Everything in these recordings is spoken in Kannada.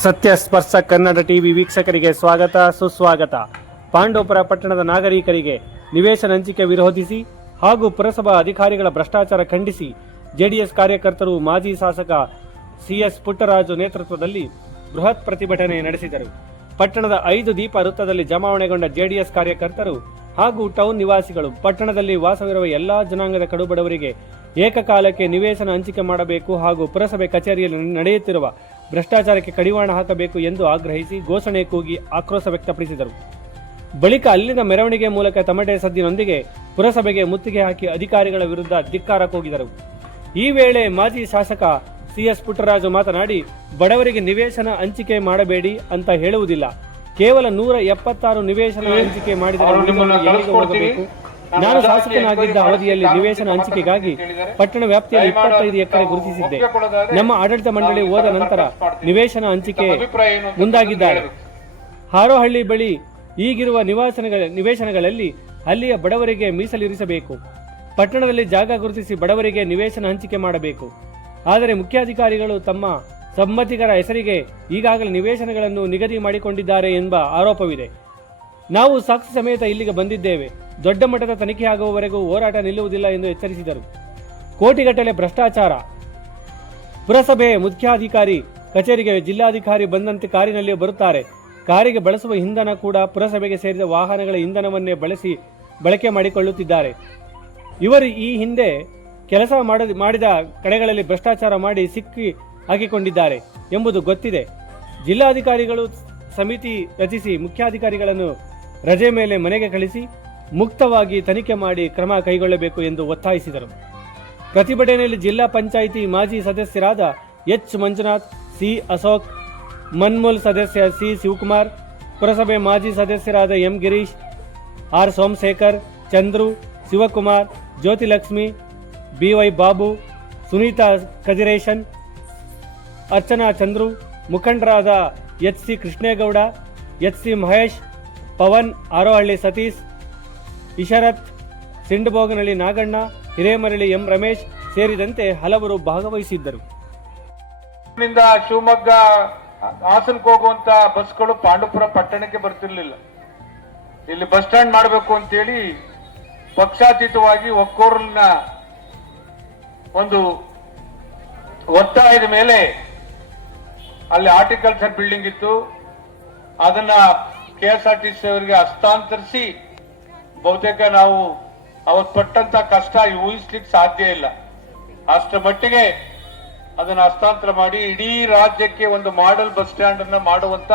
ಸತ್ಯ ಸ್ಪರ್ಶ ಕನ್ನಡ ಟಿವಿ ವೀಕ್ಷಕರಿಗೆ ಸ್ವಾಗತ ಸುಸ್ವಾಗತ. ಪಾಂಡವಪುರ ಪಟ್ಟಣದ ನಾಗರಿಕರಿಗೆ ನಿವೇಶನ ಹಂಚಿಕೆ ವಿರೋಧಿಸಿ ಹಾಗೂ ಪುರಸಭಾ ಅಧಿಕಾರಿಗಳ ಭ್ರಷ್ಟಾಚಾರ ಖಂಡಿಸಿ ಜೆಡಿಎಸ್ ಕಾರ್ಯಕರ್ತರು ಮಾಜಿ ಶಾಸಕ ಸಿಎಸ್ ಪುಟ್ಟರಾಜು ನೇತೃತ್ವದಲ್ಲಿ ಬೃಹತ್ ಪ್ರತಿಭಟನೆ ನಡೆಸಿದರು. ಪಟ್ಟಣದ 5 ದೀಪ ವೃತ್ತದಲ್ಲಿ ಜಮಾವಣೆಗೊಂಡ ಜೆಡಿಎಸ್ ಕಾರ್ಯಕರ್ತರು ಹಾಗೂ ಟೌನ್ ನಿವಾಸಿಗಳು ಪಟ್ಟಣದಲ್ಲಿ ವಾಸವಿರುವ ಎಲ್ಲಾ ಜನಾಂಗದ ಕಡುಬಡವರಿಗೆ ಏಕಕಾಲಕ್ಕೆ ನಿವೇಶನ ಹಂಚಿಕೆ ಮಾಡಬೇಕು ಹಾಗೂ ಪುರಸಭೆ ಕಚೇರಿಯಲ್ಲಿ ನಡೆಯುತ್ತಿರುವ ಭ್ರಷ್ಟಾಚಾರಕ್ಕೆ ಕಡಿವಾಣ ಹಾಕಬೇಕು ಎಂದು ಆಗ್ರಹಿಸಿ ಘೋಷಣೆ ಕೂಗಿ ಆಕ್ರೋಶ ವ್ಯಕ್ತಪಡಿಸಿದರು. ಬಳಿಕ ಅಲ್ಲಿನ ಮೆರವಣಿಗೆ ಮೂಲಕ ತಮಟೆ ಸದ್ದಿನೊಂದಿಗೆ ಪುರಸಭೆಗೆ ಮುತ್ತಿಗೆ ಹಾಕಿ ಅಧಿಕಾರಿಗಳ ವಿರುದ್ಧ ಧಿಕ್ಕಾರ ಕೂಗಿದರು. ಈ ವೇಳೆ ಮಾಜಿ ಶಾಸಕ ಸಿಎಸ್ ಪುಟ್ಟರಾಜು ಮಾತನಾಡಿ, ಬಡವರಿಗೆ ನಿವೇಶನ ಹಂಚಿಕೆ ಮಾಡಬೇಡಿ ಅಂತ ಹೇಳುವುದಿಲ್ಲ. ಕೇವಲ 176 ನಿವೇಶನ ಹಂಚಿಕೆ ಮಾಡಿದರೆ ಎಲ್ಲಿಗೆ ಹೋಗಬೇಕು? ನಾನು ಶಾಸಕನಾಗಿದ್ದ ಅವಧಿಯಲ್ಲಿ ನಿವೇಶನ ಹಂಚಿಕೆಗಾಗಿ ಪಟ್ಟಣ ವ್ಯಾಪ್ತಿಯಲ್ಲಿ 25 ಎಕರೆ ಗುರುತಿಸಿದ್ದೆ. ನಮ್ಮ ಆಡಳಿತ ಮಂಡಳಿ ಹೋದ ನಂತರ ನಿವೇಶನ ಹಂಚಿಕೆ ಮುಂದಾಗಿದ್ದಾರೆ. ಹಾರೋಹಳ್ಳಿ ಬಳಿ ಈಗಿರುವ ನಿವೇಶನಗಳಲ್ಲಿ ಅಲ್ಲಿಯ ಬಡವರಿಗೆ ಮೀಸಲಿರಿಸಬೇಕು. ಪಟ್ಟಣದಲ್ಲಿ ಜಾಗ ಗುರುತಿಸಿ ಬಡವರಿಗೆ ನಿವೇಶನ ಹಂಚಿಕೆ ಮಾಡಬೇಕು. ಆದರೆ ಮುಖ್ಯಾಧಿಕಾರಿಗಳು ತಮ್ಮ ಸಂಬಂಧಿಕರ ಹೆಸರಿಗೆ ಈಗಾಗಲೇ ನಿವೇಶನಗಳನ್ನು ನಿಗದಿ ಮಾಡಿಕೊಂಡಿದ್ದಾರೆ ಎಂಬ ಆರೋಪವಿದೆ. ನಾವು ಸಾಕ್ಷಿ ಸಮೇತ ಇಲ್ಲಿಗೆ ಬಂದಿದ್ದೇವೆ. ದೊಡ್ಡ ಮಟ್ಟದ ತನಿಖೆಯಾಗುವವರೆಗೂ ಹೋರಾಟ ನಿಲ್ಲುವುದಿಲ್ಲ ಎಂದು ಎಚ್ಚರಿಸಿದರು. ಕೋಟಿಗಟ್ಟಲೆ ಭ್ರಷ್ಟಾಚಾರ. ಪುರಸಭೆ ಮುಖ್ಯಾಧಿಕಾರಿ ಕಚೇರಿಗೆ ಜಿಲ್ಲಾಧಿಕಾರಿ ಬಂದಂತೆ ಕಾರಿನಲ್ಲಿ ಬರುತ್ತಾರೆ. ಕಾರಿಗೆ ಬಳಸುವ ಇಂಧನ ಕೂಡ ಪುರಸಭೆಗೆ ಸೇರಿದ ವಾಹನಗಳ ಇಂಧನವನ್ನೇ ಬಳಕೆ ಮಾಡಿಕೊಳ್ಳುತ್ತಿದ್ದಾರೆ. ಇವರು ಈ ಹಿಂದೆ ಕೆಲಸ ಮಾಡಿದ ಕಡೆಗಳಲ್ಲಿ ಭ್ರಷ್ಟಾಚಾರ ಮಾಡಿ ಸಿಕ್ಕಿ ಹಾಕಿಕೊಂಡಿದ್ದಾರೆ ಎಂಬುದು ಗೊತ್ತಿದೆ. ಜಿಲ್ಲಾಧಿಕಾರಿಗಳು ಸಮಿತಿ ರಚಿಸಿ ಮುಖ್ಯಾಧಿಕಾರಿಗಳನ್ನು ರಜೆ ಮೇಲೆ ಮನೆಗೆ ಕಳಿಸಿ ಮುಕ್ತವಾಗಿ ತನಿಖೆ ಮಾಡಿ ಕ್ರಮ ಕೈಗೊಳ್ಳಬೇಕು ಎಂದು ಒತ್ತಾಯಿಸಿದರು. ಪ್ರತಿಭಟನೆಯಲ್ಲಿ ಜಿಲ್ಲಾ ಪಂಚಾಯಿತಿ ಮಾಜಿ ಸದಸ್ಯರಾದ ಎಚ್ ಮಂಜುನಾಥ್, ಸಿ ಅಶೋಕ್, ಮನ್ಮೂಲ್ ಸದಸ್ಯ ಸಿ ಶಿವಕುಮಾರ್, ಪುರಸಭೆ ಮಾಜಿ ಸದಸ್ಯರಾದ M Girish, R Somashekar, Chandru, Shivakumar, Jyothilakshmi, BY Babu, Sunitha Kajireshan, Archana Chandru, ಮುಖಂಡರಾದ H C Krishnegowda, H C Mahesh, Pavan, Arohalli Satish, Ishrat, Sindabogonahalli Naganna, Hiremarali M Ramesh ಸೇರಿದಂತೆ ಹಲವರು ಭಾಗವಹಿಸಿದ್ದರು. ಶಿವಮೊಗ್ಗ ಹಾಸನಕ್ಕೆ ಹೋಗುವಂತ ಬಸ್ಗಳು ಪಾಂಡವಪುರ ಪಟ್ಟಣಕ್ಕೆ ಬರ್ತಿರ್ಲಿಲ್ಲ. ಇಲ್ಲಿ ಬಸ್ ಸ್ಟ್ಯಾಂಡ್ ಮಾಡಬೇಕು ಅಂತೇಳಿ ಪಕ್ಷಾತೀತವಾಗಿ ಒಕ್ಕೋರ್ನ ಒಂದು ಒತ್ತಾಯದ ಮೇಲೆ ಅಲ್ಲಿ ಹಾರ್ಟಿಕಲ್ಚರ್ ಬಿಲ್ಡಿಂಗ್ ಇತ್ತು. ಅದನ್ನ KSRTC ಅವರಿಗೆ ಹಸ್ತಾಂತರಿಸಿ ಬಹುತೇಕ ನಾವು ಅವತ್ತು ಪಟ್ಟಂತ ಕಷ್ಟ ಊಹಿಸ್ಲಿಕ್ಕೆ ಸಾಧ್ಯ ಇಲ್ಲ. ಅಷ್ಟರ ಮಟ್ಟಿಗೆ ಅದನ್ನ ಹಸ್ತಾಂತರ ಮಾಡಿ ಇಡೀ ರಾಜ್ಯಕ್ಕೆ ಒಂದು ಮಾಡೆಲ್ ಬಸ್ ಸ್ಟ್ಯಾಂಡ್ ಅನ್ನ ಮಾಡುವಂತ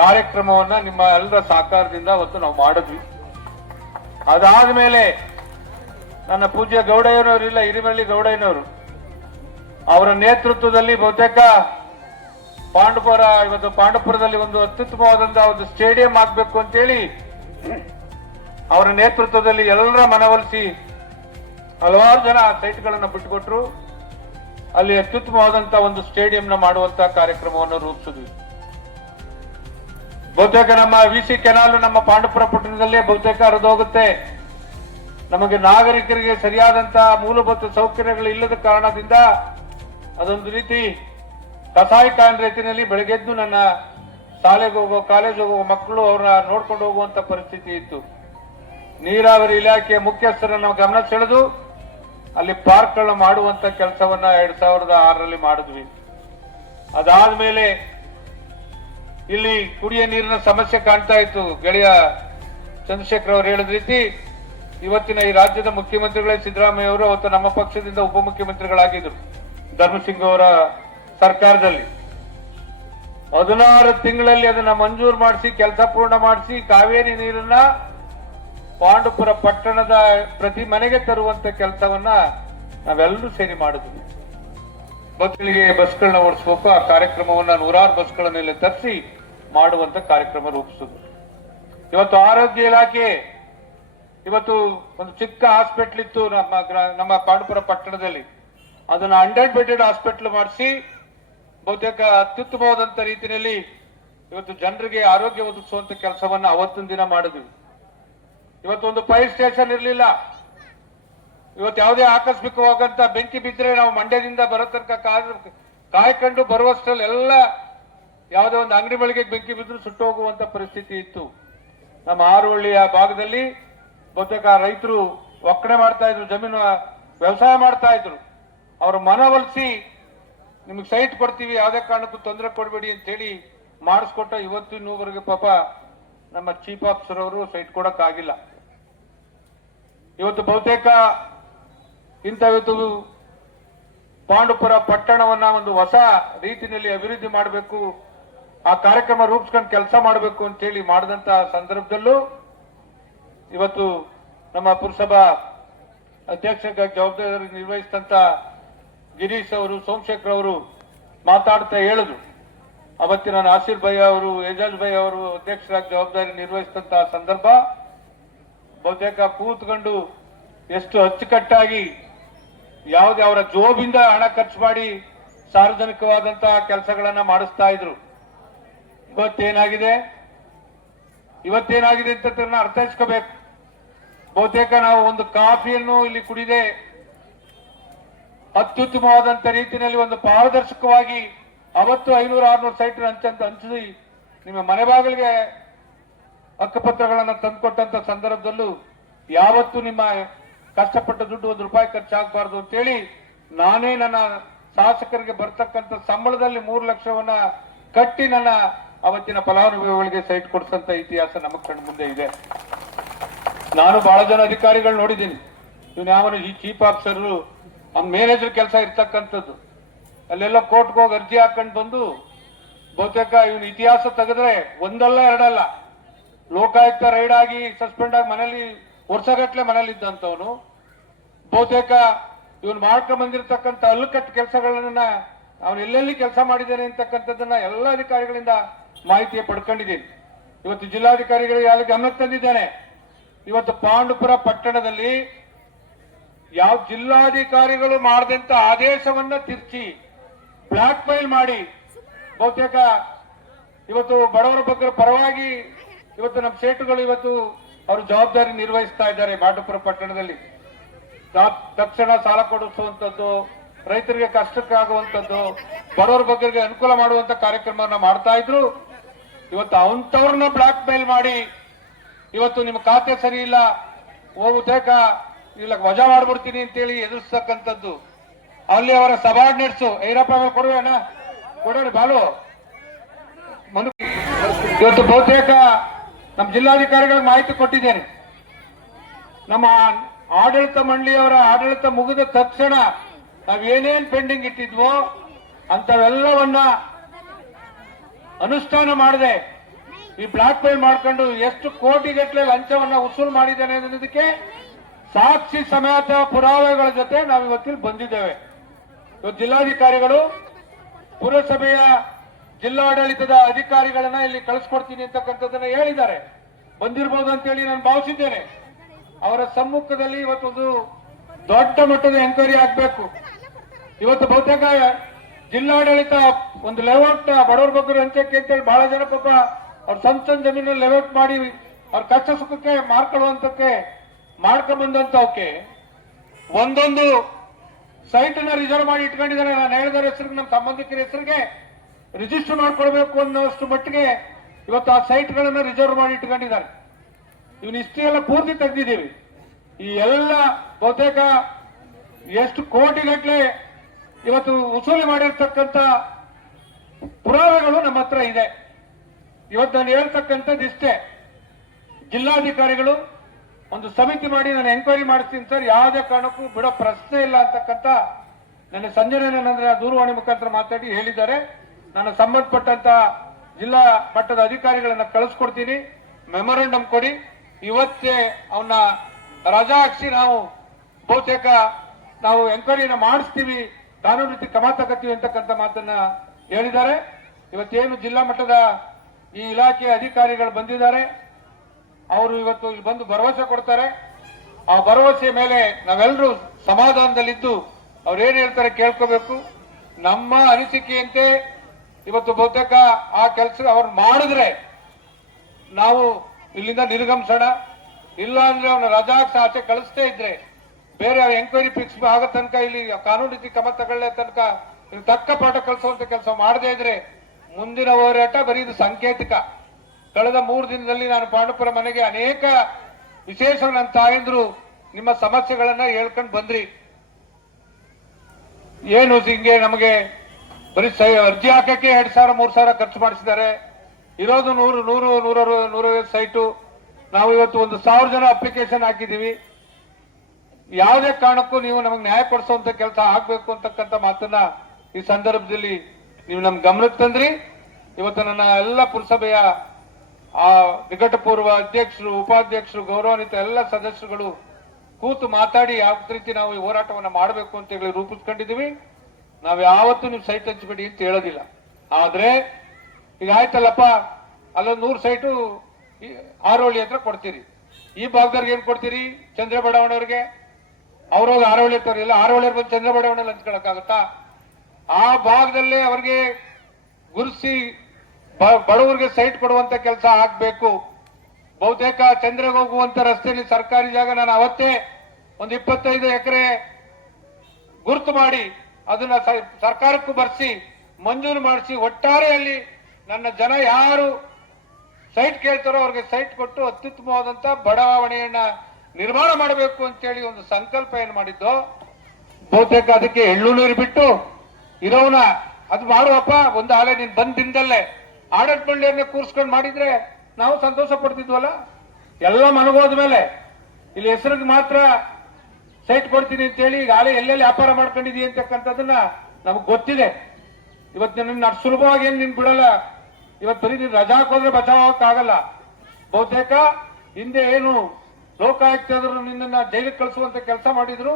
ಕಾರ್ಯಕ್ರಮವನ್ನ ನಿಮ್ಮ ಎಲ್ಲರ ಸಹಕಾರದಿಂದ ಅವತ್ತು ನಾವು ಮಾಡಿದ್ವಿ. ಅದಾದ ಮೇಲೆ ನನ್ನ ಪೂಜ್ಯ ಗೌಡಯ್ಯನವರಿಲ್ಲ, ಹಿರಿಮಳ್ಳಿ ಗೌಡಯ್ಯನವರು ಅವರ ನೇತೃತ್ವದಲ್ಲಿ ಬಹುತೇಕ ಇವತ್ತು ಪಾಂಡವಪುರದಲ್ಲಿ ಒಂದು ಅತ್ಯುತ್ತಮವಾದಂತಹ ಒಂದು ಸ್ಟೇಡಿಯಂ ಆಗ್ಬೇಕು ಅಂತೇಳಿ ಅವರ ನೇತೃತ್ವದಲ್ಲಿ ಎಲ್ಲರ ಮನವೊಲಿಸಿ ಹಲವಾರು ಜನ ಸೈಟ್ಗಳನ್ನು ಬಿಟ್ಟುಕೊಟ್ರು. ಅಲ್ಲಿ ಅತ್ಯುತ್ತಮವಾದಂತಹ ಒಂದು ಸ್ಟೇಡಿಯಂನ ಮಾಡುವಂತಹ ಕಾರ್ಯಕ್ರಮವನ್ನು ರೂಪಿಸಿದ್ವಿ. ಬಹುತೇಕ ನಮ್ಮ VC ಕೆನಾಲ್ ನಮ್ಮ ಪಾಂಡವಪುರ ಪಟ್ಟಣದಲ್ಲೇ ಬಹುತೇಕ ಹರಿದೋಗುತ್ತೆ. ನಮಗೆ ನಾಗರಿಕರಿಗೆ ಸರಿಯಾದಂತಹ ಮೂಲಭೂತ ಸೌಕರ್ಯಗಳು ಇಲ್ಲದ ಕಾರಣದಿಂದ ಅದೊಂದು ರೀತಿ ಕಸಾಯಿಖಾನೆ ರೀತಿಯಲ್ಲಿ ಬೆಳಗ್ಗೆದ್ದು ನನ್ನ ಶಾಲೆಗೆ ಹೋಗೋ ಕಾಲೇಜ್ ಹೋಗೋ ಮಕ್ಕಳು ಅವ್ರನ್ನ ನೋಡ್ಕೊಂಡು ಹೋಗುವಂತ ಪರಿಸ್ಥಿತಿ ಇತ್ತು. ನೀರಾವರಿ ಇಲಾಖೆಯ ಮುಖ್ಯಸ್ಥರನ್ನು ಗಮನ ಸೆಳೆದು ಅಲ್ಲಿ ಪಾರ್ಕ್ಗಳನ್ನ ಮಾಡುವಂತ ಕೆಲಸವನ್ನ 2006ರಲ್ಲಿ ಮಾಡಿದ್ವಿ. ಅದಾದ್ಮೇಲೆ ಇಲ್ಲಿ ಕುಡಿಯ ನೀರಿನ ಸಮಸ್ಯೆ ಕಾಣ್ತಾ ಇತ್ತು. ಗೆಳೆಯ ಚಂದ್ರಶೇಖರ್ ಅವರು ಹೇಳಿದ ರೀತಿ ಇವತ್ತಿನ ಈ ರಾಜ್ಯದ ಮುಖ್ಯಮಂತ್ರಿಗಳೇ ಸಿದ್ದರಾಮಯ್ಯ ಅವರು ಅವತ್ತು ನಮ್ಮ ಪಕ್ಷದಿಂದ ಉಪಮುಖ್ಯಮಂತ್ರಿಗಳಾಗಿದ್ರು ಧರ್ಮಸಿಂಗ್ ಅವರ ಸರ್ಕಾರದಲ್ಲಿ. 16 ತಿಂಗಳಲ್ಲಿ ಅದನ್ನ ಮಂಜೂರು ಮಾಡಿಸಿ ಕೆಲಸ ಪೂರ್ಣ ಮಾಡಿಸಿ ಕಾವೇರಿ ನೀರನ್ನ ಪಾಂಡವಪುರ ಪಟ್ಟಣದ ಪ್ರತಿ ಮನೆಗೆ ತರುವಂತ ಕೆಲಸವನ್ನ ನಾವೆಲ್ಲರೂ ಸೇರಿ ಮಾಡಿದ್ವಿ. ಮಕ್ಕಳಿಗೆ ಬಸ್ಗಳನ್ನ ಓಡಿಸ್ಬೇಕು. ಆ ಕಾರ್ಯಕ್ರಮವನ್ನ 100 ಬಸ್ಗಳನ್ನೆಲ್ಲ ತರಿಸಿ ಮಾಡುವಂತ ಕಾರ್ಯಕ್ರಮ ರೂಪಿಸಿದ್ರು. ಇವತ್ತು ಆರೋಗ್ಯ ಇಲಾಖೆ ಇವತ್ತು ಒಂದು ಚಿಕ್ಕ ಹಾಸ್ಪಿಟಲ್ ಇತ್ತು ನಮ್ಮ ಪಾಂಡವಪುರ ಪಟ್ಟಣದಲ್ಲಿ. ಅದನ್ನ 100 ಬೆಡೆಡ್ ಹಾಸ್ಪಿಟಲ್ ಮಾಡಿಸಿ ಬಹುತೇಕ ಅತ್ಯುತ್ತಮವಾದಂತ ರೀತಿಯಲ್ಲಿ ಇವತ್ತು ಜನರಿಗೆ ಆರೋಗ್ಯ ಒದಗಿಸುವಂತ ಕೆಲಸವನ್ನ ಅವತ್ತಿನ ದಿನ ಮಾಡಿದ್ವಿ. ಇವತ್ತೊಂದು ಫೈರ್ ಸ್ಟೇಷನ್ ಇರಲಿಲ್ಲ. ಇವತ್ತು ಯಾವುದೇ ಆಕಸ್ಮಿಕವಾಗಂತ ಬೆಂಕಿ ಬಿದ್ದರೆ ನಾವು ಮಂಡ್ಯದಿಂದ ಬರೋ ತನಕ ಕಾಯ್ಕೊಂಡು ಬರುವಷ್ಟರಲ್ಲಿ ಎಲ್ಲ ಯಾವುದೋ ಒಂದು ಅಂಗಡಿ ಬಳಿಗೆ ಬೆಂಕಿ ಬಿದ್ದು ಸುಟ್ಟು ಹೋಗುವಂತ ಪರಿಸ್ಥಿತಿ ಇತ್ತು. ನಮ್ಮ ಆರುವಳ್ಳಿಯ ಭಾಗದಲ್ಲಿ ಬಹುತೇಕ ರೈತರು ಒಕ್ಕಣೆ ಮಾಡ್ತಾ ಇದ್ರು, ಜಮೀನು ವ್ಯವಸಾಯ ಮಾಡ್ತಾ ಇದ್ರು. ಅವ್ರ ಮನವೊಲಿಸಿ ನಿಮ್ಗೆ ಸೈಟ್ ಕೊಡ್ತೀವಿ, ಯಾವುದೇ ಕಾರಣಕ್ಕೂ ತೊಂದರೆ ಕೊಡಬೇಡಿ ಅಂತ ಹೇಳಿ ಮಾಡಿಸ್ಕೊಟ್ಟ. ಇವತ್ತು ಇನ್ನೂವರೆಗೆ ಪಾಪ ನಮ್ಮ ಚೀಫ್ ಆಫೀಸರ್ ಅವರು ಸೈಟ್ ಕೊಡಕ್ ಆಗಿಲ್ಲ. ಇವತ್ತು ಬಹುತೇಕ ಇವತ್ತು ಪಾಂಡುಪುರ ಪಟ್ಟಣವನ್ನ ಒಂದು ಹೊಸ ರೀತಿಯಲ್ಲಿ ಅಭಿವೃದ್ಧಿ ಮಾಡಬೇಕು, ಆ ಕಾರ್ಯಕ್ರಮ ರೂಪಿಸ್ಕೊಂಡು ಕೆಲಸ ಮಾಡಬೇಕು ಅಂತ ಹೇಳಿ ಮಾಡಿದಂತ ಸಂದರ್ಭದಲ್ಲೂ ಇವತ್ತು ನಮ್ಮ ಪುರಸಭಾ ಅಧ್ಯಕ್ಷ ಜವಾಬ್ದಾರಿ ನಿರ್ವಹಿಸಿದಂತ ಗಿರೀಶ್ ಅವರು, ಸೋಮಶೇಖರ್ ಅವರು ಮಾತಾಡ್ತಾ ಹೇಳಿದ್ರು. ಅವತ್ತಿನ ನಾಸೀರ್ ಭೈ ಅವರು, ಏಜಾಜ್ ಭೈ ಅವರು ಅಧ್ಯಕ್ಷರಾಗಿ ಜವಾಬ್ದಾರಿ ನಿರ್ವಹಿಸಿದಂತಹ ಸಂದರ್ಭ ಬಹುತೇಕ ಕೂತ್ಕೊಂಡು ಎಷ್ಟು ಅಚ್ಚುಕಟ್ಟಾಗಿ ಯಾವುದೇ ಅವರ ಜೋಬಿಂದ ಹಣ ಖರ್ಚು ಮಾಡಿ ಸಾರ್ವಜನಿಕವಾದಂತಹ ಕೆಲಸಗಳನ್ನ ಮಾಡಿಸ್ತಾ ಇದ್ರು. ಇವತ್ತೇನಾಗಿದೆ ಅಂತ ಅರ್ಥೈಸ್ಕೋಬೇಕು. ಬಹುತೇಕ ನಾವು ಒಂದು ಕಾಫಿಯನ್ನು ಇಲ್ಲಿ ಕುಡಿದೆ ಅತ್ಯುತ್ತಮವಾದಂತ ರೀತಿಯಲ್ಲಿ ಒಂದು ಪಾರದರ್ಶಕವಾಗಿ ಅವತ್ತು 500-600 ಸೈಟ್ ಹಂಚಿ ನಿಮ್ಮ ಮನೆ ಬಾಗಿಲಿಗೆ ಹಕ್ಕುಪತ್ರಗಳನ್ನು ತಂದುಕೊಟ್ಟಂತ ಸಂದರ್ಭದಲ್ಲೂ ಯಾವತ್ತೂ ನಿಮ್ಮ ಕಷ್ಟಪಟ್ಟ ದುಡ್ಡು ₹1 ಖರ್ಚಾಗಬಾರ್ದು ಅಂತೇಳಿ ನಾನೇ ನನ್ನ ಶಾಸಕರಿಗೆ ಬರ್ತಕ್ಕಂಥ ಸಂಬಳದಲ್ಲಿ 3 ಲಕ್ಷವನ್ನ ಕಟ್ಟಿ ನನ್ನ ಅವತ್ತಿನ ಫಲಾನುಭವಿಗಳಿಗೆ ಸೈಟ್ ಕೊಡಿಸಂತ ಇತಿಹಾಸ ನಮ್ಮ ಕಣ್ಣು ಮುಂದೆ ಇದೆ. ನಾನು ಬಹಳ ಜನ ಅಧಿಕಾರಿಗಳು ನೋಡಿದ್ದೀನಿ. ಇವನು ಯಾವನು ಈ ಚೀಫ್ ಆಫೀಸರ್ ಅವ್ನ ಮ್ಯಾನೇಜರ್ ಕೆಲಸ ಇರ್ತಕ್ಕಂಥದ್ದು, ಅಲ್ಲೆಲ್ಲ ಕೋರ್ಟ್ಗೆ ಹೋಗಿ ಅರ್ಜಿ ಹಾಕೊಂಡು ಬಂದು ಬಹುತೇಕ ಇವನು ಇತಿಹಾಸ ತೆಗೆದ್ರೆ ಒಂದಲ್ಲ ಎರಡಲ್ಲ ಲೋಕಾಯುಕ್ತ ರೈಡ್ ಆಗಿ ಸಸ್ಪೆಂಡ್ ಆಗಿ ಮನೇಲಿ ವರ್ಷಗಟ್ಲೆ ಮನೇಲಿ ಇದ್ದಂಥವನು. ಬಹುತೇಕ ಇವನು ಮಾಡ್ಕೊಂಡ್ ಬಂದಿರತಕ್ಕಂಥ ಅಲ್ಲುಕಟ್ಟು ಕೆಲಸಗಳನ್ನ ಅವನು ಎಲ್ಲೆಲ್ಲಿ ಕೆಲಸ ಮಾಡಿದ್ದಾನೆ ಅಂತಕ್ಕಂಥದ್ದನ್ನ ಎಲ್ಲ ಅಧಿಕಾರಿಗಳಿಂದ ಮಾಹಿತಿಯ ಪಡ್ಕೊಂಡಿದ್ದೀನಿ. ಇವತ್ತು ಜಿಲ್ಲಾಧಿಕಾರಿಗಳಿಗೆ ಯಾರು ಗಮನಕ್ಕೆ ತಂದಿದ್ದೇನೆ. ಇವತ್ತು ಪಾಂಡುಪುರ ಪಟ್ಟಣದಲ್ಲಿ ಯಾವ ಜಿಲ್ಲಾಧಿಕಾರಿಗಳು ಮಾಡದಂತ ಆದೇಶವನ್ನ ತಿರ್ಚಿ ಬ್ಲಾಕ್ ಮೇಲ್ ಮಾಡಿ ಬಹುತೇಕ ಇವತ್ತು ಬಡವರ ಬಗ್ಗೆ ಪರವಾಗಿ ಇವತ್ತು ನಮ್ಮ ಸೇಟುಗಳು ಇವತ್ತು ಅವರು ಜವಾಬ್ದಾರಿ ನಿರ್ವಹಿಸ್ತಾ ಇದ್ದಾರೆ. ಪಾಂಡುಪುರ ಪಟ್ಟಣದಲ್ಲಿ ತಕ್ಷಣ ಸಾಲ ಕೊಡಿಸುವಂತದ್ದು, ರೈತರಿಗೆ ಕಷ್ಟಕ್ಕಾಗುವಂತದ್ದು, ಬಡವರ ಬಗ್ಗೆ ಅನುಕೂಲ ಮಾಡುವಂತ ಕಾರ್ಯಕ್ರಮವನ್ನ ಮಾಡ್ತಾ ಇದ್ರು. ಇವತ್ತು ಅಂತವ್ರನ್ನ ಬ್ಲಾಕ್ ಮೇಲ್ ಮಾಡಿ ಇವತ್ತು ನಿಮ್ಮ ಖಾತೆ ಸರಿ ಇಲ್ಲ, ಬಹುತೇಕ ಇಲ್ಲ ವಜಾ ಮಾಡ್ಬಿಡ್ತೀನಿ ಅಂತೇಳಿ ಎದುರಿಸ್ತಕ್ಕಂಥದ್ದು. ಅಲ್ಲಿ ಅವರ ಸಬಾರ್ಡಿನೇಟ್ಸು ಐರಪ್ಪ ಮೇಲೆ ಕೊಡುವೇನ ಕೊಡೋಣ ಬಾಲು ಮನು. ಇವತ್ತು ಬಹುತೇಕ ನಮ್ಮ ಜಿಲ್ಲಾಧಿಕಾರಿಗಳಿಗೆ ಮಾಹಿತಿ ಕೊಟ್ಟಿದ್ದೇನೆ. ನಮ್ಮ ಆಡಳಿತ ಮಂಡಳಿಯವರ ಆಡಳಿತ ಮುಗಿದ ತಕ್ಷಣ ನಾವೇನೇನ್ ಪೆಂಡಿಂಗ್ ಇಟ್ಟಿದ್ವೋ ಅಂತವೆಲ್ಲವನ್ನ ಅನುಷ್ಠಾನ ಮಾಡದೆ ಈ ಬ್ಲಾಕ್ ಮೇಲ್ ಮಾಡ್ಕೊಂಡು ಎಷ್ಟು ಕೋಟಿಗಟ್ಟಲೆ ಲಂಚವನ್ನ ವಸೂಲು ಮಾಡಿದ್ದೇನೆ ಅನ್ನೋದಕ್ಕೆ ಸಾಕ್ಷಿ ಸಮೇತ ಪುರಾವೆಗಳ ಜೊತೆ ನಾವು ಇವತ್ತಿಲ್ಲಿ ಬಂದಿದ್ದೇವೆ. ಇವತ್ತು ಜಿಲ್ಲಾಧಿಕಾರಿಗಳು ಪುರಸಭೆಯ ಜಿಲ್ಲಾಡಳಿತದ ಅಧಿಕಾರಿಗಳನ್ನ ಇಲ್ಲಿ ಕಳಿಸ್ಕೊಡ್ತೀನಿ ಅಂತಕ್ಕಂಥದ್ದನ್ನ ಹೇಳಿದ್ದಾರೆ. ಬಂದಿರಬಹುದು ಅಂತೇಳಿ ನಾನು ಭಾವಿಸಿದ್ದೇನೆ. ಅವರ ಸಮ್ಮುಖದಲ್ಲಿ ಇವತ್ತೊಂದು ದೊಡ್ಡ ಮಟ್ಟದ ಎಂಕ್ವೈರಿ ಆಗಬೇಕು. ಇವತ್ತು ಬಹುತೇಕ ಜಿಲ್ಲಾಡಳಿತ ಒಂದು ಲೇಔಟ್ ಬಡವರ ಬಗ್ಗೆ ಹಂಚಕ್ಕೆ ಅಂತೇಳಿ ಬಹಳ ಜನ ಪಾಪ ಅವ್ರ ಸ್ವಂತ ಜಮೀನಲ್ಲಿ ಲೇಔಟ್ ಮಾಡಿ ಅವ್ರ ಕಷ್ಟ ಸುಖಕ್ಕೆ ಮಾರ್ಕೊಳ್ಳುವಂತಕ್ಕೆ ಮಾಡ್ಕೊಂಡ್ಬಂದಂತವಕ್ಕೆ ಒಂದೊಂದು ಸೈಟ್ ಅನ್ನ ರಿಸರ್ವ್ ಮಾಡಿ ಇಟ್ಕೊಂಡಿದ್ದಾರೆ. ನಾನು ಹೇಳಿದರ ಹೆಸರಿಗೆ ನಮ್ಮ ಸಂಬಂಧಿಕರ ಹೆಸರಿಗೆ ರಿಜಿಸ್ಟರ್ ಮಾಡ್ಕೊಳ್ಬೇಕು ಅನ್ನೋಷ್ಟು ಮಟ್ಟಿಗೆ ಇವತ್ತು ಆ ಸೈಟ್ಗಳನ್ನ ರಿಸರ್ವ್ ಮಾಡಿ ಇಟ್ಕೊಂಡಿದ್ದಾರೆ. ಇವನ್ ಇಷ್ಟೆಲ್ಲ ಪೂರ್ತಿ ತೆಗೆದಿದ್ದೀವಿ. ಈ ಎಲ್ಲ ಬಹುತೇಕ ಎಷ್ಟು ಕೋಟಿಗಟ್ಟಲೆ ಇವತ್ತು ವಸೂಲಿ ಮಾಡಿರ್ತಕ್ಕಂಥ ಪುರಾವೆಗಳು ನಮ್ಮ ಹತ್ರ ಇದೆ. ಇವತ್ತು ನಾನು ಹೇಳ್ತಕ್ಕಂಥದ್ದು ಇಷ್ಟೇ, ಜಿಲ್ಲಾಧಿಕಾರಿಗಳು ಒಂದು ಸಮಿತಿ ಮಾಡಿ ನಾನು ಎಂಕ್ವೈರಿ ಮಾಡಿಸ್ತೀನಿ ಸರ್, ಯಾವುದೇ ಕಾರಣಕ್ಕೂ ಬಿಡೋ ಪ್ರಶ್ನೆ ಇಲ್ಲ ಅಂತಕ್ಕಂಥ ನನ್ನ ಸಂಜೆ ದೂರವಾಣಿ ಮುಖಾಂತರ ಮಾತಾಡಿ ಹೇಳಿದ್ದಾರೆ. ನಾನು ಸಂಬಂಧಪಟ್ಟಂತ ಜಿಲ್ಲಾ ಮಟ್ಟದ ಅಧಿಕಾರಿಗಳನ್ನ ಕಳಿಸ್ಕೊಡ್ತೀನಿ, ಮೆಮೊರಂಡಮ್ ಕೊಡಿ, ಇವತ್ತೇ ಅವನ್ನ ರಜಾ ಹಾಕ್ಸಿ ನಾವು ಬಹುತೇಕ ನಾವು ಎಂಕ್ವೈರಿನ ಮಾಡಿಸ್ತೀವಿ, ಕಾನೂನು ರೀತಿ ಕ್ರಮ ತಗೋತೀವಿ ಅಂತಕ್ಕಂಥ ಮಾತನ್ನ ಹೇಳಿದ್ದಾರೆ. ಇವತ್ತೇನು ಜಿಲ್ಲಾ ಮಟ್ಟದ ಈ ಇಲಾಖೆಯ ಅಧಿಕಾರಿಗಳು ಬಂದಿದ್ದಾರೆ, ಅವರು ಇವತ್ತು ಇಲ್ಲಿ ಬಂದು ಭರವಸೆ ಕೊಡ್ತಾರೆ. ಆ ಭರವಸೆ ಮೇಲೆ ನಾವೆಲ್ಲರೂ ಸಮಾಧಾನದಲ್ಲಿದ್ದು ಅವ್ರೇನ್ ಹೇಳ್ತಾರೆ ಕೇಳ್ಕೋಬೇಕು. ನಮ್ಮ ಅನಿಸಿಕೆಯಂತೆ ಇವತ್ತು ಬಹುತೇಕ ಆ ಕೆಲಸ ಅವ್ರು ಮಾಡಿದ್ರೆ ನಾವು ಇಲ್ಲಿಂದ ನಿರ್ಗಮಿಸೋಣ, ಇಲ್ಲ ಅಂದ್ರೆ ಅವನ ರಜಾ ಆಚೆ ಕಳಿಸ್ತೇ ಇದ್ರೆ ಬೇರೆ ಎಂಕ್ವೈರಿ ಫಿಕ್ಸ್ ಆಗೋ ತನಕ ಇಲ್ಲಿ ಕಾನೂನು ರೀತಿ ಕ್ರಮ ತಗೊಳ್ಳೋ ತನಕ ತಕ್ಕ ಪಾಠ ಕಲಿಸುವಂತ ಕೆಲಸ ಮಾಡದೇ ಇದ್ರೆ ಮುಂದಿನ ಹೋರಾಟ ಬರೀ ಇದು ಸಾಂಕೇತಿಕ. ಕಳೆದ 3 ದಿನದಲ್ಲಿ ನಾನು ಪಾಂಡುಪುರ ಮನೆಗೆ ಅನೇಕ ವಿಶೇಷ ನನ್ನ ತಾಯಂದ್ರು ನಿಮ್ಮ ಸಮಸ್ಯೆಗಳನ್ನ ಹೇಳ್ಕೊಂಡು ಬಂದ್ರಿ. ಏನು ಹಿಂಗೆ ನಮಗೆ ಬರೀ ಅರ್ಜಿ ಹಾಕಕ್ಕೆ 2,000-3,000 ಖರ್ಚು ಮಾಡಿಸಿದ್ದಾರೆ. ಇರೋದು 100 ಸೈಟು. ನಾವು ಇವತ್ತು 1,000 ಜನ ಅಪ್ಲಿಕೇಶನ್ ಹಾಕಿದೀವಿ. ಯಾವುದೇ ಕಾರಣಕ್ಕೂ ನೀವು ನಮಗೆ ನ್ಯಾಯ ಕೊಡಿಸುವಂತ ಕೆಲಸ ಆಗ್ಬೇಕು ಅಂತಕ್ಕಂಥ ಮಾತನ್ನ ಈ ಸಂದರ್ಭದಲ್ಲಿ ನೀವು ನಮ್ ಗಮನಕ್ಕೆ ತಂದ್ರಿ. ಇವತ್ತು ನನ್ನ ಎಲ್ಲ ಪುರಸಭೆಯ ನಿಕಟಪೂರ್ವ ಅಧ್ಯಕ್ಷರು, ಉಪಾಧ್ಯಕ್ಷರು, ಗೌರವಾನ್ವಿತ ಎಲ್ಲ ಸದಸ್ಯರುಗಳು ಕೂತು ಮಾತಾಡಿ ಯಾವ ರೀತಿ ನಾವು ಈ ಹೋರಾಟವನ್ನ ಮಾಡಬೇಕು ಅಂತ ಹೇಳಿ ರೂಪಿಸ್ಕೊಂಡಿದೀವಿ. ನಾವ್ ಯಾವತ್ತೂ ನೀವು ಸೈಟ್ ಹಂಚಬೇಡಿ ಅಂತ ಹೇಳೋದಿಲ್ಲ. ಆದ್ರೆ ಈಗ ಆಯ್ತಲ್ಲಪ್ಪ, ಅಲ್ಲೊಂದು 100 ಸೈಟು ಆರೋಳಿ ಹತ್ರ ಕೊಡ್ತೀರಿ. ಈ ಭಾಗದವ್ರಿಗೆ ಏನ್ ಕೊಡ್ತೀರಿ? ಚಂದ್ರ ಬಡಾವಣೆಯವ್ರಿಗೆ. ಅವ್ರೋಗಿ ಆರೋಳಿ ಇರ್ತಾರೆ, ಇಲ್ಲ ಆರೋಳಿಯವ್ರು ಬಂದು ಚಂದ್ರ ಬಡಾವಣೆಯಲ್ಲಿ ಹಂಚ್ಕೊಳಕ್ಕಾಗತ್ತಾ? ಆ ಭಾಗದಲ್ಲೇ ಅವ್ರಿಗೆ ಗುರುಸಿ ಬಡವರಿಗೆ ಸೈಟ್ ಕೊಡುವಂತ ಕೆಲಸ ಆಗ್ಬೇಕು. ಬಹುತೇಕ ಚಂದ್ರಗೆ ಹೋಗುವಂತ ರಸ್ತೆಯಲ್ಲಿ ಸರ್ಕಾರಿ ಜಾಗ ನಾನು ಅವತ್ತೇ ಒಂದು 25 ಎಕರೆ ಗುರುತು ಮಾಡಿ ಅದನ್ನ ಸರ್ಕಾರಕ್ಕೂ ಬರ್ಸಿ ಮಂಜೂರು ಮಾಡಿಸಿ ಒಟ್ಟಾರೆಯಲ್ಲಿ ನನ್ನ ಜನ ಯಾರು ಸೈಟ್ ಕೇಳ್ತಾರೋ ಅವ್ರಿಗೆ ಸೈಟ್ ಕೊಟ್ಟು ಅತ್ಯುತ್ತಮವಾದಂತ ಬಡಾವಣೆಯನ್ನ ನಿರ್ಮಾಣ ಮಾಡಬೇಕು ಅಂತೇಳಿ ಒಂದು ಸಂಕಲ್ಪ ಏನ್ ಮಾಡಿದ್ದು. ಬಹುತೇಕ ಅದಕ್ಕೆ ಎಳ್ಳು ನೀರು ಬಿಟ್ಟು ಇರೋನ ಅದು ಮಾಡುವಪ್ಪ, ಒಂದು ಆಲೆ ನೀನ್ ಬಂದ್ ದಿನದಲ್ಲೇ ಆಡಳಿತ ಮಂಡಳಿಯನ್ನ ಕೂರ್ಸ್ಕೊಂಡು ಮಾಡಿದ್ರೆ ನಾವು ಸಂತೋಷ ಪಡ್ತಿದ್ವಲ್ಲ. ಎಲ್ಲ ಮನಗೋದ್ಮೇಲೆ ಇಲ್ಲಿ ಹೆಸರಿಗೆ ಮಾತ್ರ ಸೈಟ್ ಕೊಡ್ತೀನಿ ಅಂತೇಳಿ ಈಗ ಆಲೆ ಎಲ್ಲೆಲ್ಲಿ ವ್ಯಾಪಾರ ಮಾಡ್ಕೊಂಡಿದೀವಿ ಅಂತಕ್ಕಂಥದ್ದನ್ನ ನಮಗ್ ಗೊತ್ತಿದೆ. ಇವತ್ತು ನಿನ್ನ ಅಷ್ಟು ಸುಲಭವಾಗಿ ಏನ್ ನಿನ್ ಬಿಡಲ್ಲ. ಇವತ್ತು ಬರೀ ನೀನ್ ರಜಾ ಹಾಕೋದ್ರೆ ಬಚಾವಕ್ಕಾಗಲ್ಲ. ಬಹುತೇಕ ಹಿಂದೆ ಏನು ಲೋಕಾಯುಕ್ತರು ನಿನ್ನನ್ನ ಜೈಲಿಗೆ ಕಳಿಸುವಂತ ಕೆಲಸ ಮಾಡಿದ್ರು,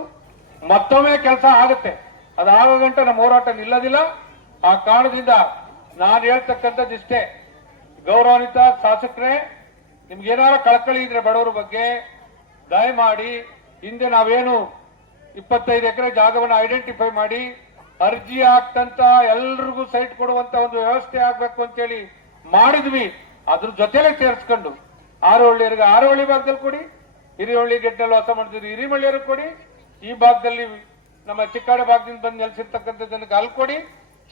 ಮತ್ತೊಮ್ಮೆ ಕೆಲಸ ಆಗುತ್ತೆ. ಅದಾಗೋ ಗಂಟ ನಮ್ಮ ಹೋರಾಟ ನಿಲ್ಲೋದಿಲ್ಲ. ಆ ಕಾರಣದಿಂದ ನಾನು ಹೇಳ್ತಕ್ಕಂಥದ್ದಿಷ್ಟೇ, ಗೌರವಾನ್ವಿತ ಶಾಸಕರೇ, ನಿಮ್ಗೇನಾರ ಕಳಕಳಿ ಇದ್ರೆ ಬಡವರ ಬಗ್ಗೆ ದಯಮಾಡಿ ಹಿಂದೆ ನಾವೇನು 25 ಎಕರೆ ಜಾಗವನ್ನು ಐಡೆಂಟಿಫೈ ಮಾಡಿ ಅರ್ಜಿ ಹಾಕ್ತಂತ ಎಲ್ರಿಗೂ ಸೈಟ್ ಕೊಡುವಂತ ಒಂದು ವ್ಯವಸ್ಥೆ ಆಗ್ಬೇಕು ಅಂತೇಳಿ ಮಾಡಿದ್ವಿ. ಅದ್ರ ಜೊತೆಲೆ ಸೇರಿಸ್ಕೊಂಡು ಆರೋಹಳ್ಳಿಯರಿಗೆ ಆರೋಹಳ್ಳಿ ಭಾಗದಲ್ಲಿ ಕೊಡಿ, ಹಿರಿಹಳ್ಳಿ ಗೆಡ್ಡೆಲ್ಲ ವಾಸ ಮಾಡ್ತಿದ್ರು ಹಿರಿಮಳ್ಳಿಯರಿಗೆ ಕೊಡಿ, ಈ ಭಾಗದಲ್ಲಿ ನಮ್ಮ ಚಿಕ್ಕಾಡೆ ಭಾಗದಿಂದ ಬಂದು ನೆಲೆಸಿರ್ತಕ್ಕಂಥ ಜನಕ್ಕೆ ಅಲ್ಲಿ ಕೊಡಿ,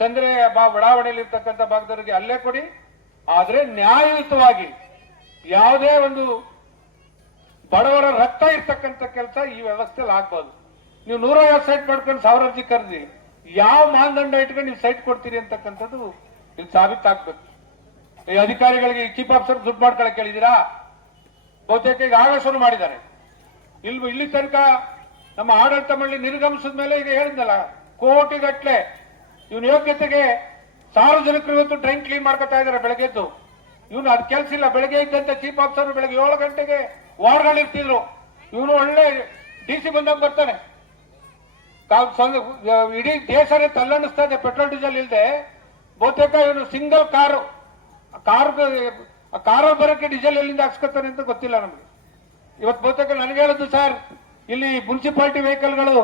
ಚಂದ್ರೆ ಬಡಾವಣೆಯಲ್ಲಿ ಇರ್ತಕ್ಕಂಥ ಭಾಗದವರಿಗೆ ಅಲ್ಲೇ ಕೊಡಿ. ಆದ್ರೆ ನ್ಯಾಯಯುತವಾಗಿ ಯಾವುದೇ ಒಂದು ಬಡವರ ರಕ್ತ ಇರ್ತಕ್ಕಂಥ ಕೆಲಸ ಈ ವ್ಯವಸ್ಥೆಯಲ್ಲಿ ಆಗ್ಬೋದು. ನೀವು 150 ಸೈಟ್ ಮಾಡ್ಕೊಂಡು 1000 ಅರ್ಜಿ ಕರೆದಿ ಯಾವ ಮಾನದಂಡ ಇಟ್ಕೊಂಡು ನೀವು ಸೈಟ್ ಕೊಡ್ತೀರಿ ಅಂತಕ್ಕಂಥದ್ದು ಇಲ್ಲಿ ಸಾಬೀತಾಗ್ಬೇಕು. ಈ ಅಧಿಕಾರಿಗಳಿಗೆ ಚೀಫ್ ಆಫೀಸರ್ ದುಡ್ಡು ಮಾಡ್ಕೊಳಕ್ ಕೇಳಿದೀರಾ? ಬಹುತೇಕ ಈಗ ಆಗ ಶುರು ಮಾಡಿದ್ದಾರೆ. ಇಲ್ಲಿ ತನಕ ನಮ್ಮ ಆಡಳಿತ ಮಂಡಳಿ ನಿರ್ಗಮಿಸಿದ ಮೇಲೆ ಈಗ ಹೇಳಿದ್ನಲ್ಲ, ಕೋಟಿಗಟ್ಲೆ ಇವನ್ ಯೋಗ್ಯತೆಗೆ ಸಾರ್ವಜನಿಕರು ಇವತ್ತು ಡ್ರೈನ್ ಕ್ಲೀನ್ ಮಾಡ್ಕೊತಾ ಇದಾರೆ ಬೆಳಗ್ಗೆದ್ದು. ಇವನು ಅದ್ ಕೆಲ್ಸ ಇಲ್ಲ. ಬೆಳಗ್ಗೆ ಇದ್ದಂತ ಚೀಫ್ ಆಫೀಸರ್ ಬೆಳಗ್ಗೆ 7 ಗಂಟೆಗೆ ವಾರ್ಡ್ಗಳು ಇರ್ತಿದ್ರು. ಇವನು ಒಳ್ಳೆ DC ಬಂದಾಗ ಬರ್ತಾನೆ. ಇಡೀ ದೇಶನೇ ತಲ್ಲಣಿಸ್ತಾ ಇದೆ ಪೆಟ್ರೋಲ್ ಡೀಸೆಲ್ ಇಲ್ಲದೆ. ಬಹುತೇಕ ಇವನು ಸಿಂಗಲ್ ಕಾರ್ ಬರೋಕ್ಕೆ ಡೀಸೆಲ್ ಎಲ್ಲಿಂದ ಹಾಕ್ಸ್ಕೊತಾನೆ ಅಂತ ಗೊತ್ತಿಲ್ಲ ನಮಗೆ. ಇವತ್ತು ಬಹುತೇಕ ನನಗೆ ಹೇಳುದು, ಸರ್ ಇಲ್ಲಿ ಮುನ್ಸಿಪಾಲಿಟಿ ವೆಹಿಕಲ್ಗಳು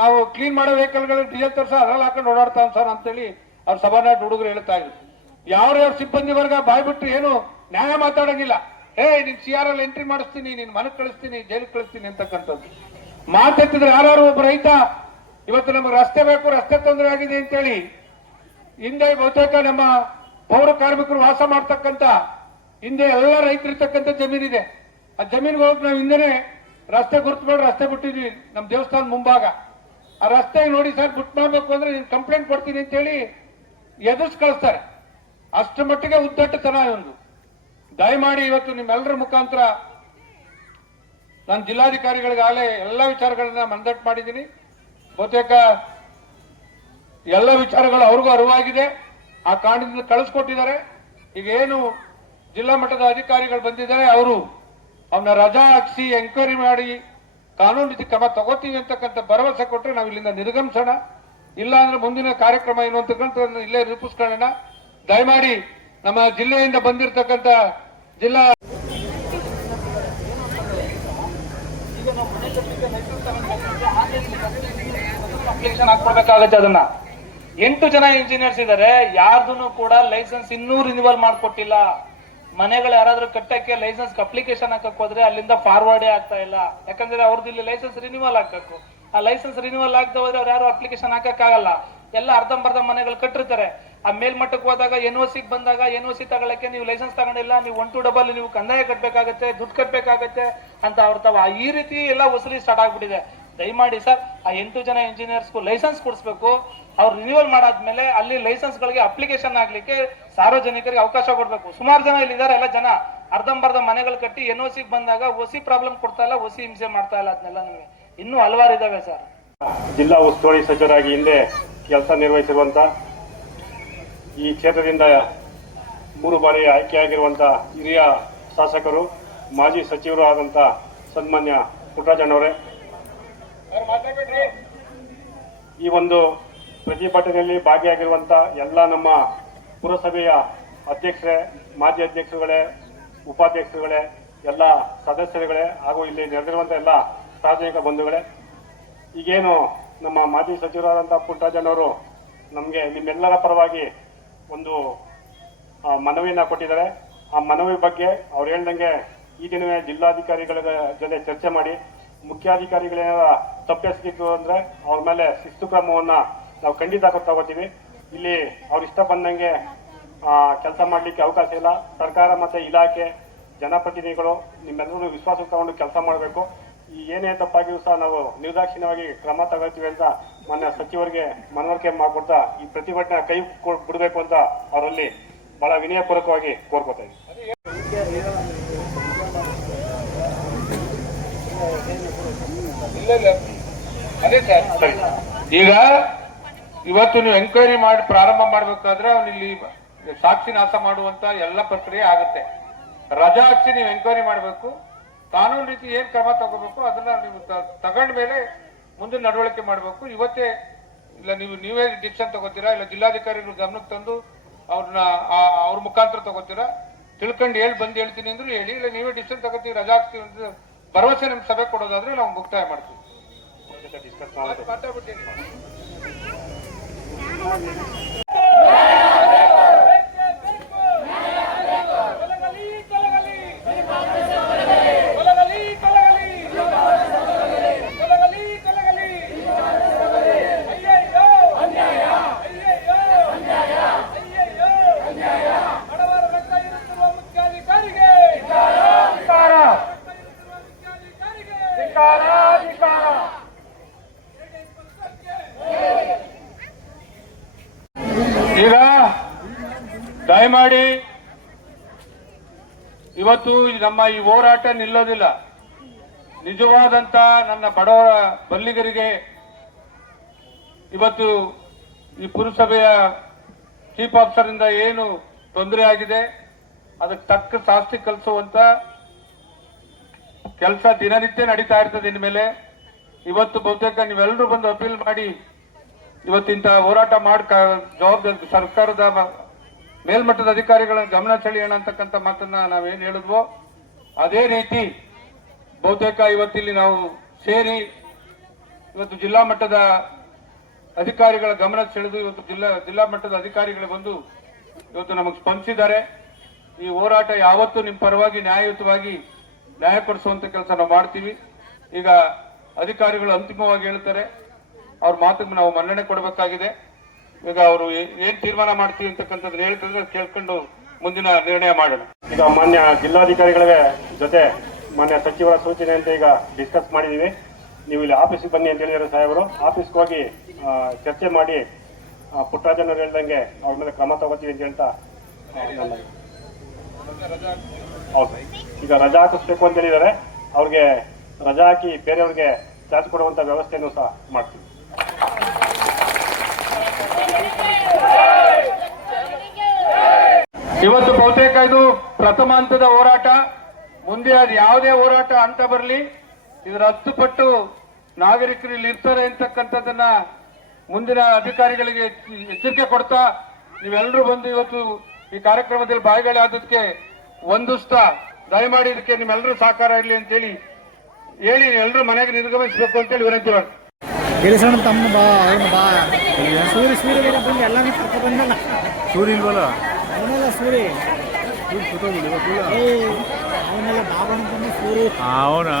ನಾವು ಕ್ಲೀನ್ ಮಾಡೋ ವೆಹಿಕಲ್ಗಳು ಡೀಸೆಲ್ ತರ್ಸ ಅದ್ರಲ್ಲಿ ಹಾಕೊಂಡು ಓಡಾಡ್ತಾವ್ ಸರ್ ಅಂತೇಳಿ ಅವ್ರ ಸಭಾನಾಟ ಹುಡುಗರು ಹೇಳ್ತಾ ಇದ್ರು. ಯಾವ ಸಿಬ್ಬಂದಿ ವರ್ಗ ಬಾಯ್ಬಿಟ್ಟು ಏನು ನ್ಯಾಯ ಮಾತಾಡಂಗಿಲ್ಲ. ನಿನ್ CRL ಎಂಟ್ರಿ ಮಾಡಿಸ್ತೀನಿ, ನಿನ್ ಮನಕ್ ಕಳಿಸ್ತೀನಿ, ಜೈಲಿಗೆ ಕಳಿಸ್ತೀನಿ ಅಂತಕ್ಕಂಥದ್ದು ಮಾತೆತ್ತಿದ್ರೆ ಯಾರು ಒಬ್ಬ ರೈತ ಇವತ್ತು ನಮಗೆ ರಸ್ತೆ ಬೇಕು, ರಸ್ತೆ ತೊಂದರೆ ಆಗಿದೆ ಅಂತೇಳಿ ಹಿಂದೆ ಬಹುತೇಕ ನಮ್ಮ ಪೌರ ಕಾರ್ಮಿಕರು ವಾಸ ಮಾಡ್ತಕ್ಕಂಥ ಹಿಂದೆ ಎಲ್ಲ ರೈತರಿರ್ತಕ್ಕಂಥ ಜಮೀನಿದೆ. ಆ ಜಮೀನಿಗೆ ಹೋಗಿ ನಾವು ಹಿಂದೆನೆ ರಸ್ತೆ ಗುರ್ತು ಮಾಡಿ ರಸ್ತೆ ಬಿಟ್ಟಿದ್ವಿ ನಮ್ಮ ದೇವಸ್ಥಾನ ಮುಂಭಾಗ. ಆ ರಸ್ತೆ ನೋಡಿ ಸರ್ ಬಿಟ್ಟು ಮಾಡ್ಬೇಕು ಅಂದ್ರೆ ನೀನು ಕಂಪ್ಲೇಂಟ್ ಕೊಡ್ತೀನಿ ಅಂತೇಳಿ ಎದುರಿಸಿ ಕಳಿಸ್ತಾರೆ. ಅಷ್ಟರ ಮಟ್ಟಿಗೆ ಉದ್ದಟ್ಟತನ ಒಂದು. ದಯಮಾಡಿ ಇವತ್ತು ನಿಮ್ಮೆಲ್ಲರ ಮುಖಾಂತರ ನಾನು ಜಿಲ್ಲಾಧಿಕಾರಿಗಳಿಗಾಗಲೇ ಎಲ್ಲ ವಿಚಾರಗಳನ್ನ ಮನದಟ್ಟು ಮಾಡಿದ್ದೀನಿ. ಬಹುತೇಕ ಎಲ್ಲ ವಿಚಾರಗಳು ಅವ್ರಿಗೂ ಅರಿವಾಗಿದೆ. ಆ ಕಾರಣದಿಂದ ಕಳಿಸ್ಕೊಟ್ಟಿದ್ದಾರೆ. ಈಗ ಏನು ಜಿಲ್ಲಾ ಮಟ್ಟದ ಅಧಿಕಾರಿಗಳು ಬಂದಿದ್ದಾರೆ, ಅವರು ಅವನ್ನ ರಜಾ ಹಾಕಿಸಿ ಎಂಕ್ವೈರಿ ಮಾಡಿ ಕಾನೂನು ರೀತಿ ಕ್ರಮ ತಗೋತೀವಿ ಅಂತಕ್ಕಂಥ ಭರವಸೆ ಕೊಟ್ಟರೆ ನಾವು ಇಲ್ಲಿಂದ ನಿರ್ಗಮಿಸೋಣ. ಇಲ್ಲ ಅಂದ್ರೆ ಮುಂದಿನ ಕಾರ್ಯಕ್ರಮ ಏನು ಅಂತಕ್ಕಂಥ ಇಲ್ಲೇ ರೂಪಿಸ್ಕೊಳ್ಳೋಣ. ದಯಮಾಡಿ ನಮ್ಮ ಜಿಲ್ಲೆಯಿಂದ ಬಂದಿರತಕ್ಕಂಥ ಜಿಲ್ಲಾ ಅಪ್ಲಿಕೇಶನ್ ಹಾಕೊಡ್ಬೇಕಾಗತ್ತೆ. ಅದನ್ನ 8 ಜನ ಇಂಜಿನಿಯರ್ಸ್ ಇದಾರೆ, ಯಾರ್ದು ಕೂಡ ಲೈಸೆನ್ಸ್ ಇನ್ನೂ ರಿನ್ಯೂವಲ್ ಮಾಡ್ಕೊಟ್ಟಿಲ್ಲ. ಮನೆಗಳು ಯಾರಾದ್ರೂ ಕಟ್ಟಕ್ಕೆ ಲೈಸೆನ್ಸ್ ಅಪ್ಲಿಕೇಶನ್ ಹಾಕಕ್ ಹೋದ್ರೆ ಅಲ್ಲಿಂದ ಫಾರ್ವರ್ಡೇ ಆಗ್ತಾ ಇಲ್ಲ. ಯಾಕಂದ್ರೆ ಅವ್ರದ್ದು ಇಲ್ಲಿ ಲೈಸೆನ್ಸ್ ರಿನ್ಯೂವಲ್ ಹಾಕಬೇಕು. ಆ ಲೈಸೆನ್ಸ್ ರಿನ್ಯೂವಲ್ ಆಗದೆ ಹೋದ್ರೆ ಅವ್ರು ಯಾರು ಅಪ್ಲಿಕೇಶನ್ ಹಾಕಕ್ಕಾಗಲ್ಲ. ಎಲ್ಲ ಅರ್ಧಂಬರ್ಧ ಮನೆಗಳು ಕಟ್ಟಿರ್ತಾರೆ. ಆ ಮೇಲ್ಮಟ್ಟಕ್ಕೆ ಹೋದಾಗ NOC ಬಂದಾಗ NOC ತಗೊಳಕ್ಕೆ ನೀವು ಲೈಸೆನ್ಸ್ ತಗೊಂಡಿಲ್ಲ, ನೀವು 1 to 2 ನೀವು ಕಂದಾಯ ಕಟ್ಟಬೇಕಾಗತ್ತೆ, ದುಡ್ಡು ಕಟ್ಟಬೇಕಾಗತ್ತೆ ಅಂತ ಅವ್ರ ಈ ರೀತಿ ಎಲ್ಲ ವಸೂಲಿ ಸ್ಟಾರ್ಟ್ ಆಗ್ಬಿಟ್ಟಿದೆ. ದಯಮಾಡಿ ಸರ್, ಆ 8 ಜನ ಇಂಜಿನಿಯರ್ಸ್ಗೂ ಲೈಸೆನ್ಸ್ ಕೊಡಿಸ್ಬೇಕು. ಅವ್ರು ರಿನ್ಯೂವಲ್ ಮಾಡಾದ್ಮೇಲೆ ಅಲ್ಲಿ ಲೈಸೆನ್ಸ್ ಗಳಿಗೆ ಅಪ್ಲಿಕೇಶನ್ ಆಗ್ಲಿಕ್ಕೆ ಸಾರ್ವಜನಿಕರಿಗೆ ಅವಕಾಶ ಕೊಡ್ಬೇಕು. ಸುಮಾರು ಜನ ಇಲ್ಲಿ ಇದಾರೆ, ಎಲ್ಲ ಜನ ಅರ್ಧಂಬರ್ಧ ಮನೆಗಳು ಕಟ್ಟಿ NOC ಬಂದಾಗ OC ಪ್ರಾಬ್ಲಮ್ ಕೊಡ್ತಾ ಇಲ್ಲ, OC ಹಿಂಸೆ ಮಾಡ್ತಾ ಇಲ್ಲ. ಅದನ್ನೆಲ್ಲ ನಮಗೆ ಇನ್ನೂ ಹಲವಾರು ಇದಾವೆ ಸರ್. ಜಿಲ್ಲಾ ಉಸ್ತುವಾರಿ ಸಚಿವರಾಗಿ ಹಿಂದೆ ಕೆಲಸ ನಿರ್ವಹಿಸಿರುವಂತ, ಈ ಕ್ಷೇತ್ರದಿಂದ 3 ಬಾರಿ ಆಯ್ಕೆಯಾಗಿರುವಂತ ಹಿರಿಯ ಶಾಸಕರು, ಮಾಜಿ ಸಚಿವರು ಆದಂತ ಸನ್ಮಾನ್ಯ ಪುಟ್ಟರಾಜಣ್ಣವರೇ, ಈ ಒಂದು ಪ್ರತಿಭಟನೆಯಲ್ಲಿ ಭಾಗಿಯಾಗಿರುವಂತ ಎಲ್ಲ ನಮ್ಮ ಪುರಸಭೆಯ ಅಧ್ಯಕ್ಷರೇ, ಮಾಜಿ ಅಧ್ಯಕ್ಷರುಗಳೇ, ಉಪಾಧ್ಯಕ್ಷರುಗಳೇ, ಎಲ್ಲ ಸದಸ್ಯರುಗಳೇ ಹಾಗೂ ಇಲ್ಲಿ ನೆರೆದಿರುವಂತ ಎಲ್ಲ ಸಾರ್ವಜನಿಕ ಬಂಧುಗಳೇ, ಈಗೇನು ನಮ್ಮ ಮಾಜಿ ಸಚಿವರಾದಂಥ ಪುಟ್ಟರಾಜಣ್ಣವರು ನಮಗೆ ನಿಮ್ಮೆಲ್ಲರ ಪರವಾಗಿ ಒಂದು ಮನವಿಯನ್ನ ಕೊಟ್ಟಿದ್ದಾರೆ. ಆ ಮನವಿ ಬಗ್ಗೆ ಅವ್ರು ಹೇಳ್ದಂಗೆ ಈ ದಿನವೇ ಜಿಲ್ಲಾಧಿಕಾರಿಗಳ ಜೊತೆ ಚರ್ಚೆ ಮಾಡಿ, ಮುಖ್ಯಾಧಿಕಾರಿಗಳೇನಾರ ತಪ್ಪೆಸಗಿತ್ತು ಅಂದ್ರೆ ಅವ್ರ ಮೇಲೆ ಶಿಸ್ತು ಕ್ರಮವನ್ನ ನಾವು ಖಂಡಿತ ತಗೋತೀವಿ. ಇಲ್ಲಿ ಅವ್ರು ಇಷ್ಟ ಬಂದಂಗೆ ಕೆಲಸ ಮಾಡ್ಲಿಕ್ಕೆ ಅವಕಾಶ ಇಲ್ಲ. ಸರ್ಕಾರ ಮತ್ತೆ ಇಲಾಖೆ, ಜನಪ್ರತಿನಿಧಿಗಳು ನಿಮ್ಮೆಲ್ಲರೂ ವಿಶ್ವಾಸ ತಗೊಂಡು ಕೆಲಸ ಮಾಡಬೇಕು. ಈ ಏನೇ ತಪ್ಪಾಗಿಯೂ ಸಹ ನಾವು ನಿರ್ದಾಕ್ಷಿಣ್ಯವಾಗಿ ಕ್ರಮ ತಗೋತೀವಿ ಅಂತ ಮಾನ್ಯ ಸಚಿವರಿಗೆ ಮನವರಿಕೆ ಮಾಡ್ಕೊಡ್ತಾ ಈ ಪ್ರತಿಭಟನೆ ಕೈ ಬಿಡಬೇಕು ಅಂತ ಅವರಲ್ಲಿ ಬಹಳ ವಿನಯಪೂರ್ವಕವಾಗಿ ಕೋರ್ಕೋತಾ ಇದ್ದೀವಿ. ಅದೇ ಸರ್, ಈಗ ಇವತ್ತು ನೀವು ಎಂಕ್ವೈರಿ ಮಾಡಿ ಪ್ರಾರಂಭ ಮಾಡ್ಬೇಕಾದ್ರೆ ಇಲ್ಲಿ ಸಾಕ್ಷಿ ನಾಶ ಮಾಡುವಂತ ಎಲ್ಲ ಪ್ರಕ್ರಿಯೆ ಆಗುತ್ತೆ. ರಜಾ ಹಾಕಿ ನೀವು ಎಂಕ್ವೈರಿ ಮಾಡಬೇಕು. ಕಾನೂನು ರೀತಿ ಏನ್ ಕ್ರಮ ತಗೋಬೇಕು ಅದನ್ನ ನೀವು ತಗೊಂಡ ಮೇಲೆ ಮುಂದಿನ ನಡವಳಿಕೆ ಮಾಡಬೇಕು. ಇವತ್ತೇ ಇಲ್ಲ ನೀವೇ ಡಿಸಿಷನ್ ತಗೋತೀರಾ, ಇಲ್ಲ ಜಿಲ್ಲಾಧಿಕಾರಿಗಳು ಗಮನಕ್ಕೆ ತಂದು ಅವ್ರ ಮುಖಾಂತರ ತಗೋತೀರಾ, ತಿಳ್ಕೊಂಡು ಹೇಳ್ತೀನಿ ಅಂದ್ರೆ ಹೇಳಿ, ಇಲ್ಲ ನೀವೇ ಡಿಸಿಷನ್ ತಗೋತೀವಿ, ರಜಾ ಹಾಕ್ತೀವಿ ಅಂತ ಭರವಸೆ ನಿಮ್ ಸಭೆ ಕೊಡೋದಾದ್ರೆ ನಾವು ಮುಕ್ತಾಯ ಮಾಡ್ತೀವಿ. ಈಗ ದಯಮಾಡಿ ಇವತ್ತು ನಮ್ಮ ಈ ಹೋರಾಟ ನಿಲ್ಲೋದಿಲ್ಲ. ನಿಜವಾದಂತ ನನ್ನ ಬಡವರ ಬಲ್ಲಿಗರಿಗೆ ಇವತ್ತು ಈ ಪುರಸಭೆಯ ಚೀಫ್ ಆಫೀಸರ್ ಇಂದ ಏನು ತೊಂದರೆ ಆಗಿದೆ ಅದಕ್ಕೆ ತಕ್ಕ ಶಾಸ್ತಿ ಕಲಿಸುವಂತ ಕೆಲಸ ದಿನನಿತ್ಯ ನಡೀತಾ ಇರ್ತದೆ. ಇನ್ಮೇಲೆ ಇವತ್ತು ಬಹುತೇಕ ನೀವೆಲ್ಲರೂ ಬಂದು ಅಪೀಲ್ ಮಾಡಿ ಇವತ್ತಿಂತ ಹೋರಾಟ ಜವಾಬ್ದಾರಿ ಸರ್ಕಾರದ ಮೇಲ್ಮಟ್ಟದ ಅಧಿಕಾರಿಗಳ ಗಮನ ಸೆಳೆಯೋಣ ಅಂತಕ್ಕಂಥ ಮಾತನ್ನ ನಾವೇನ್ ಹೇಳಿದ್ವೋ ಅದೇ ರೀತಿ ಬಹುತೇಕ ಇವತ್ತಿಲ್ಲಿ ನಾವು ಸೇರಿ ಇವತ್ತು ಜಿಲ್ಲಾ ಮಟ್ಟದ ಅಧಿಕಾರಿಗಳ ಗಮನ ಸೆಳೆದು ಇವತ್ತು ಜಿಲ್ಲಾ ಮಟ್ಟದ ಅಧಿಕಾರಿಗಳು ಬಂದು ಇವತ್ತು ನಮಗೆ ಸ್ಪಂದಿಸಿದ್ದಾರೆ. ಈ ಹೋರಾಟ ಯಾವತ್ತೂ ನಿಮ್ಮ ಪರವಾಗಿ ನ್ಯಾಯಯುತವಾಗಿ ನ್ಯಾಯ ಕೊಡಿಸುವಂತ ಕೆಲಸ ನಾವು ಮಾಡ್ತೀವಿ. ಈಗ ಅಧಿಕಾರಿಗಳು ಅಂತಿಮವಾಗಿ ಹೇಳ್ತಾರೆ, ಅವ್ರ ಮಾತಿಗೆ ನಾವು ಮನ್ನಣೆ ಕೊಡಬೇಕಾಗಿದೆ. ಈಗ ಅವರು ಏನ್ ತೀರ್ಮಾನ ಮಾಡ್ತೀವಿ ಅಂತಕ್ಕಂಥದ್ದು ಹೇಳ್ತಿದ್ರೆ ಕೇಳ್ಕೊಂಡು ಮುಂದಿನ ನಿರ್ಣಯ ಮಾಡೋಣ. ಈಗ ಮಾನ್ಯ ಜಿಲ್ಲಾಧಿಕಾರಿಗಳ ಜೊತೆ ಮಾನ್ಯ ಸಚಿವರ ಸೂಚನೆ ಅಂತ ಈಗ ಡಿಸ್ಕಸ್ ಮಾಡಿದೀವಿ. ನೀವು ಇಲ್ಲಿ ಆಫೀಸಿಗೆ ಬನ್ನಿ ಅಂತ ಹೇಳಿದ್ರು ಸಾಹೇಬರು. ಆಫೀಸ್ಗೆ ಹೋಗಿ ಚರ್ಚೆ ಮಾಡಿ ಪುಟ್ಟರಾಜನವ್ರು ಹೇಳ್ದಂಗೆ ಅವ್ರ ಮೇಲೆ ಕ್ರಮ ತಗೋತೀವಿ ಅಂತ ಹೇಳ್ತಾ ಹೌದು, ಈಗ ರಜಾ ಹಾಕಿಸ್ಬೇಕು ಅಂತ ಹೇಳಿದ್ದಾರೆ. ಅವ್ರಿಗೆ ರಜಾ ಹಾಕಿ ಬೇರೆಯವ್ರಿಗೆ ಚಾರ್ಜ್ ಕೊಡುವಂತ ವ್ಯವಸ್ಥೆಯನ್ನು ಸಹ ಮಾಡ್ತೀವಿ. ಇವತ್ತು ಬಹುತೇಕ ಇದು ಪ್ರಥಮ ಹಂತದ ಹೋರಾಟ. ಮುಂದೆ ಅದು ಯಾವುದೇ ಹೋರಾಟ ಅಂತ ಬರಲಿ, ಇದರ 10 ಪಟ್ಟು ನಾಗರಿಕರು ಇಲ್ಲಿ ಇರ್ತಾರೆ ಅಂತಕ್ಕಂಥದ್ದನ್ನ ಮುಂದಿನ ಅಧಿಕಾರಿಗಳಿಗೆ ಎಚ್ಚರಿಕೆ ಕೊಡ್ತಾ ನೀವೆಲ್ಲರೂ ಬಂದು ಇವತ್ತು ಈ ಕಾರ್ಯಕ್ರಮದಲ್ಲಿ ಭಾಗಿಗಳಾದಕ್ಕೆ ಒಂದಿಸ್ತಾ ದಯಮಾಡಿ ಇದಕ್ಕೆ ನಿಮ್ಮೆಲ್ಲರೂ ಸಹಕಾರ ಇರಲಿ ಅಂತೇಳಿ ಹೇಳಿ ಎಲ್ಲರೂ ಮನೆಗೆ ನಿರ್ಗಮಿಸಬೇಕು ಅಂತೇಳಿ ವಿನಂತಿ ಮಾಡಿ. ಗೆಲ್ಲಿಸೋಣ ತಮ್ಮ ಬಾ ಅವನು ಬಾ ಸೂರ್ಯ ಬೇರೆ ಬಂದು ಎಲ್ಲಾನು ಕರ್ಕೊ ಬಂದಲ್ಲ. ಸೂರ್ಯ ಇಲ್ವಲ್ಲ, ಅವನೆಲ್ಲ ಸೂರ್ಯ ಅವನೆಲ್ಲ ಬಾಬಾ ಸೂರ್ಯ ಅವನಾ